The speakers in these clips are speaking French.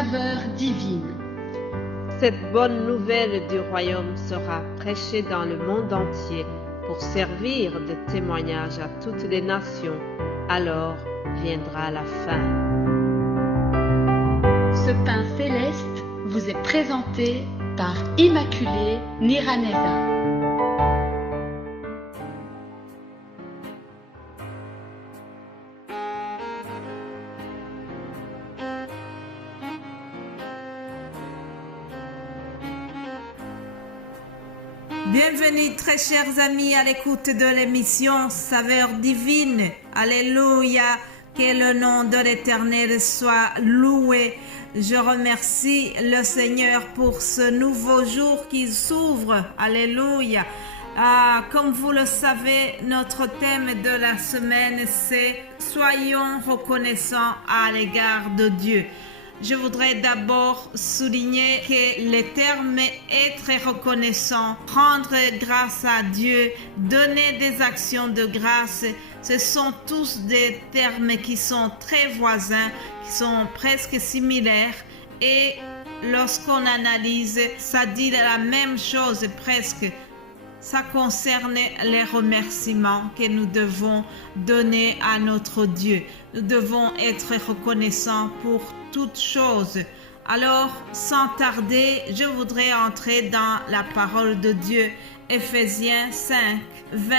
saveur divine. Cette bonne nouvelle du royaume sera prêchée dans le monde entier pour servir de témoignage à toutes les nations. Alors viendra la fin. Ce pain céleste vous est présenté par Immaculée Niraneza. Bienvenue très chers amis à l'écoute de l'émission Saveur divine. Alléluia, que le nom de l'Éternel soit loué. Je remercie le Seigneur pour ce nouveau jour qui s'ouvre. Alléluia. Comme vous le savez, notre thème de la semaine c'est « Soyons reconnaissants à l'égard de Dieu ». Je voudrais d'abord souligner que le terme être reconnaissant, rendre grâce à Dieu, donner des actions de grâce, ce sont tous des termes qui sont très voisins, qui sont presque similaires et lorsqu'on analyse, ça dit la même chose presque. Ça concerne les remerciements que nous devons donner à notre Dieu. Nous devons être reconnaissants pour toutes choses. Alors, sans tarder, je voudrais entrer dans la parole de Dieu. Éphésiens 5, 20.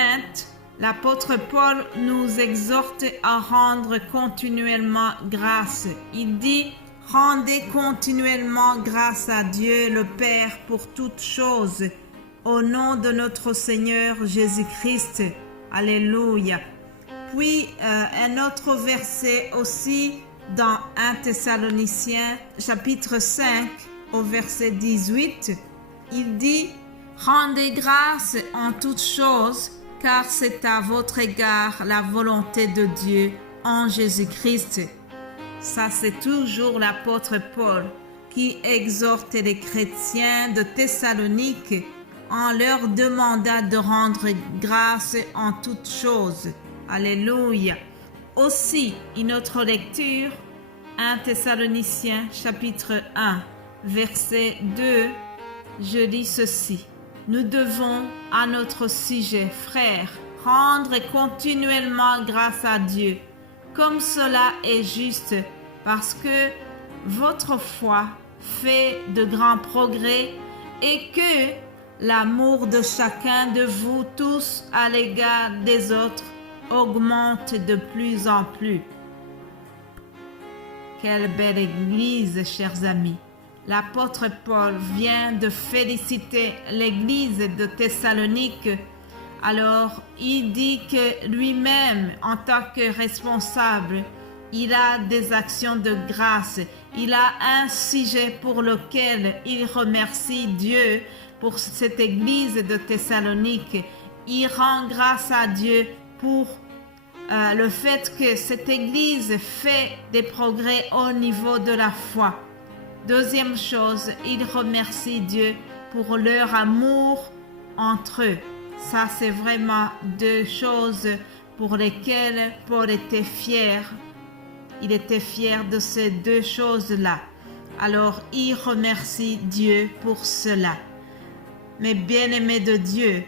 L'apôtre Paul nous exhorte à rendre continuellement grâce. Il dit, rendez continuellement grâce à Dieu le Père pour toutes choses. Au nom de notre Seigneur Jésus-Christ. Alléluia. Puis un autre verset aussi dans 1 Thessaloniciens chapitre 5 au verset 18. Il dit « Rendez grâce en toutes choses, car c'est à votre égard la volonté de Dieu en Jésus-Christ. » Ça c'est toujours l'apôtre Paul qui exhorte les chrétiens de Thessalonique en leur demandant de rendre grâce en toutes choses. Alléluia. Aussi, une autre lecture, 1 Thessaloniciens chapitre 1, verset 2, je lis ceci. Nous devons, à notre sujet, frères, rendre continuellement grâce à Dieu, comme cela est juste, parce que votre foi fait de grands progrès et que l'amour de chacun de vous tous à l'égard des autres augmente de plus en plus. Quelle belle église, chers amis. L'apôtre Paul vient de féliciter l'église de Thessalonique. Alors, il dit que lui-même, en tant que responsable, il a des actions de grâce. Il a un sujet pour lequel il remercie Dieu pour cette église de Thessalonique. Il rend grâce à Dieu pour le fait que cette église fait des progrès au niveau de la foi. Deuxième chose, il remercie Dieu pour leur amour entre eux. Ça, c'est vraiment deux choses pour lesquelles Paul était fier. Il était fier de ces deux choses-là. Alors, il remercie Dieu pour cela. Mes bien-aimés de Dieu,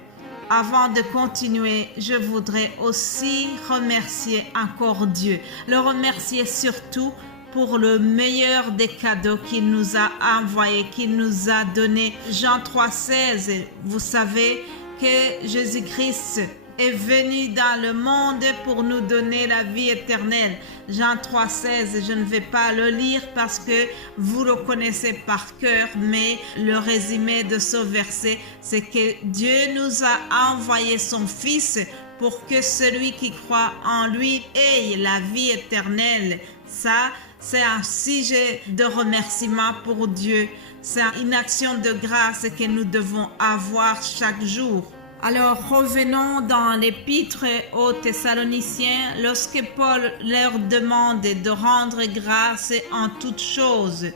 avant de continuer, je voudrais aussi remercier encore Dieu. Le remercier surtout pour le meilleur des cadeaux qu'il nous a envoyé, qu'il nous a donné. Jean 3,16, vous savez que Jésus-Christ est venu dans le monde pour nous donner la vie éternelle. Jean 3,16, je ne vais pas le lire parce que vous le connaissez par cœur, mais le résumé de ce verset, c'est que Dieu nous a envoyé son Fils pour que celui qui croit en lui ait la vie éternelle. Ça, c'est un sujet de remerciement pour Dieu. C'est une action de grâce que nous devons avoir chaque jour. Alors revenons dans l'épître aux Thessaloniciens lorsque Paul leur demande de rendre grâce en toutes choses.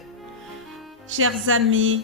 Chers amis,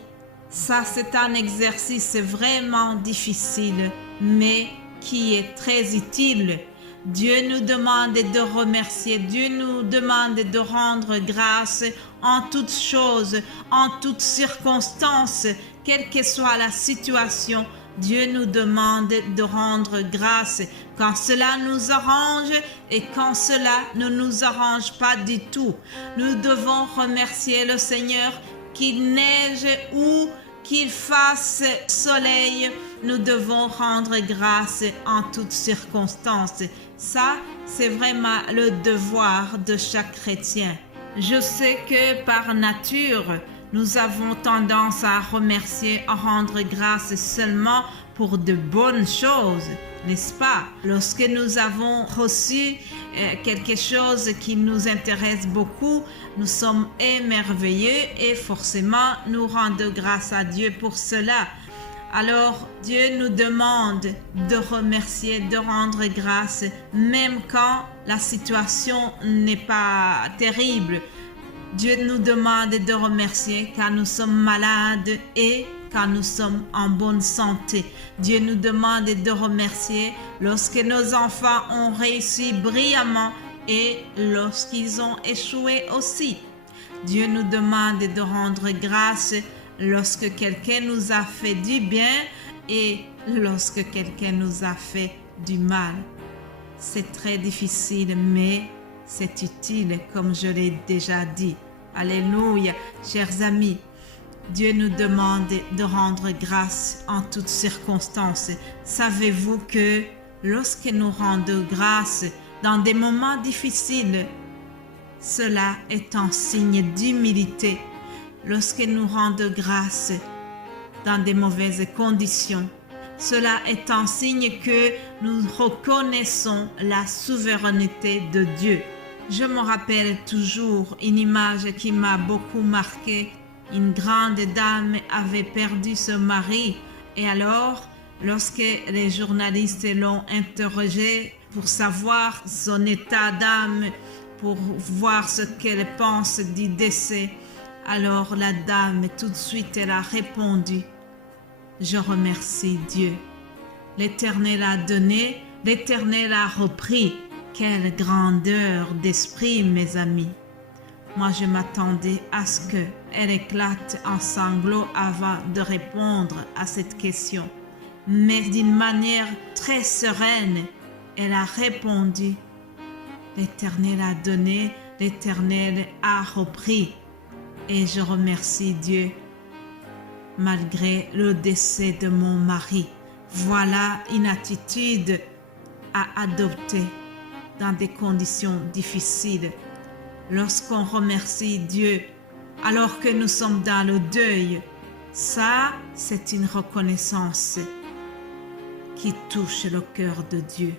ça c'est un exercice vraiment difficile, mais qui est très utile. Dieu nous demande de remercier, Dieu nous demande de rendre grâce en toutes choses, en toutes circonstances, quelle que soit la situation. Dieu nous demande de rendre grâce quand cela nous arrange et quand cela ne nous arrange pas du tout. Nous devons remercier le Seigneur qu'il neige ou qu'il fasse soleil. Nous devons rendre grâce en toutes circonstances. Ça, c'est vraiment le devoir de chaque chrétien. Je sais que par nature, nous avons tendance à remercier, à rendre grâce seulement pour de bonnes choses, n'est-ce pas? Lorsque nous avons reçu quelque chose qui nous intéresse beaucoup, nous sommes émerveillés et forcément nous rendons grâce à Dieu pour cela. Alors Dieu nous demande de remercier, de rendre grâce, même quand la situation n'est pas terrible. Dieu nous demande de remercier quand nous sommes malades et quand nous sommes en bonne santé. Dieu nous demande de remercier lorsque nos enfants ont réussi brillamment et lorsqu'ils ont échoué aussi. Dieu nous demande de rendre grâce lorsque quelqu'un nous a fait du bien et lorsque quelqu'un nous a fait du mal. C'est très difficile, mais c'est utile, comme je l'ai déjà dit. Alléluia, chers amis. Dieu nous demande de rendre grâce en toutes circonstances. Savez-vous que lorsque nous rendons grâce dans des moments difficiles, cela est un signe d'humilité. Lorsque nous rendons grâce dans des mauvaises conditions, cela est un signe que nous reconnaissons la souveraineté de Dieu. Je me rappelle toujours une image qui m'a beaucoup marquée. Une grande dame avait perdu son mari et alors, lorsque les journalistes l'ont interrogée pour savoir son état d'âme, pour voir ce qu'elle pense du décès, alors la dame tout de suite elle a répondu: je remercie Dieu. L'Éternel a donné, l'Éternel a repris. Quelle grandeur d'esprit, mes amis! Moi, je m'attendais à ce qu'elle éclate en sanglots avant de répondre à cette question. Mais d'une manière très sereine, elle a répondu: l'Éternel a donné, l'Éternel a repris. Et je remercie Dieu malgré le décès de mon mari. Voilà une attitude à adopter dans des conditions difficiles. Lorsqu'on remercie Dieu alors que nous sommes dans le deuil, ça, c'est une reconnaissance qui touche le cœur de Dieu.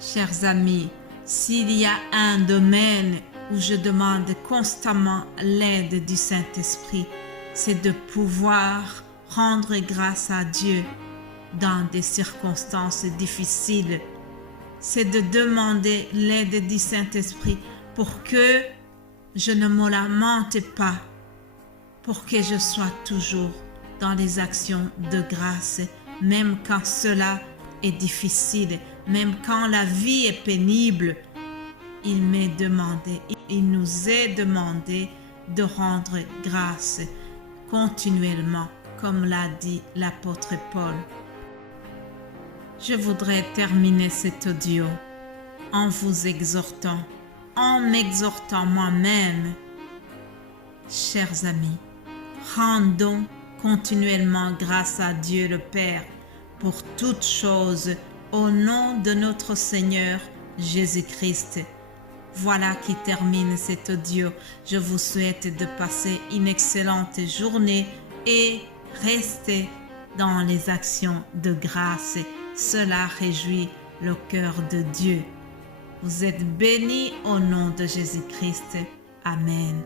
Chers amis, s'il y a un domaine où je demande constamment l'aide du Saint-Esprit, c'est de pouvoir rendre grâce à Dieu dans des circonstances difficiles. C'est de demander l'aide du Saint-Esprit pour que je ne me lamente pas, pour que je sois toujours dans les actions de grâce, même quand cela est difficile, même quand la vie est pénible. Il m'est demandé, il nous est demandé de rendre grâce continuellement, comme l'a dit l'apôtre Paul. Je voudrais terminer cet audio en vous exhortant, en m'exhortant moi-même. Chers amis, rendons continuellement grâce à Dieu le Père pour toutes choses au nom de notre Seigneur Jésus-Christ. Voilà qui termine cet audio. Je vous souhaite de passer une excellente journée et rester dans les actions de grâce. Cela réjouit le cœur de Dieu. Vous êtes bénis au nom de Jésus-Christ. Amen.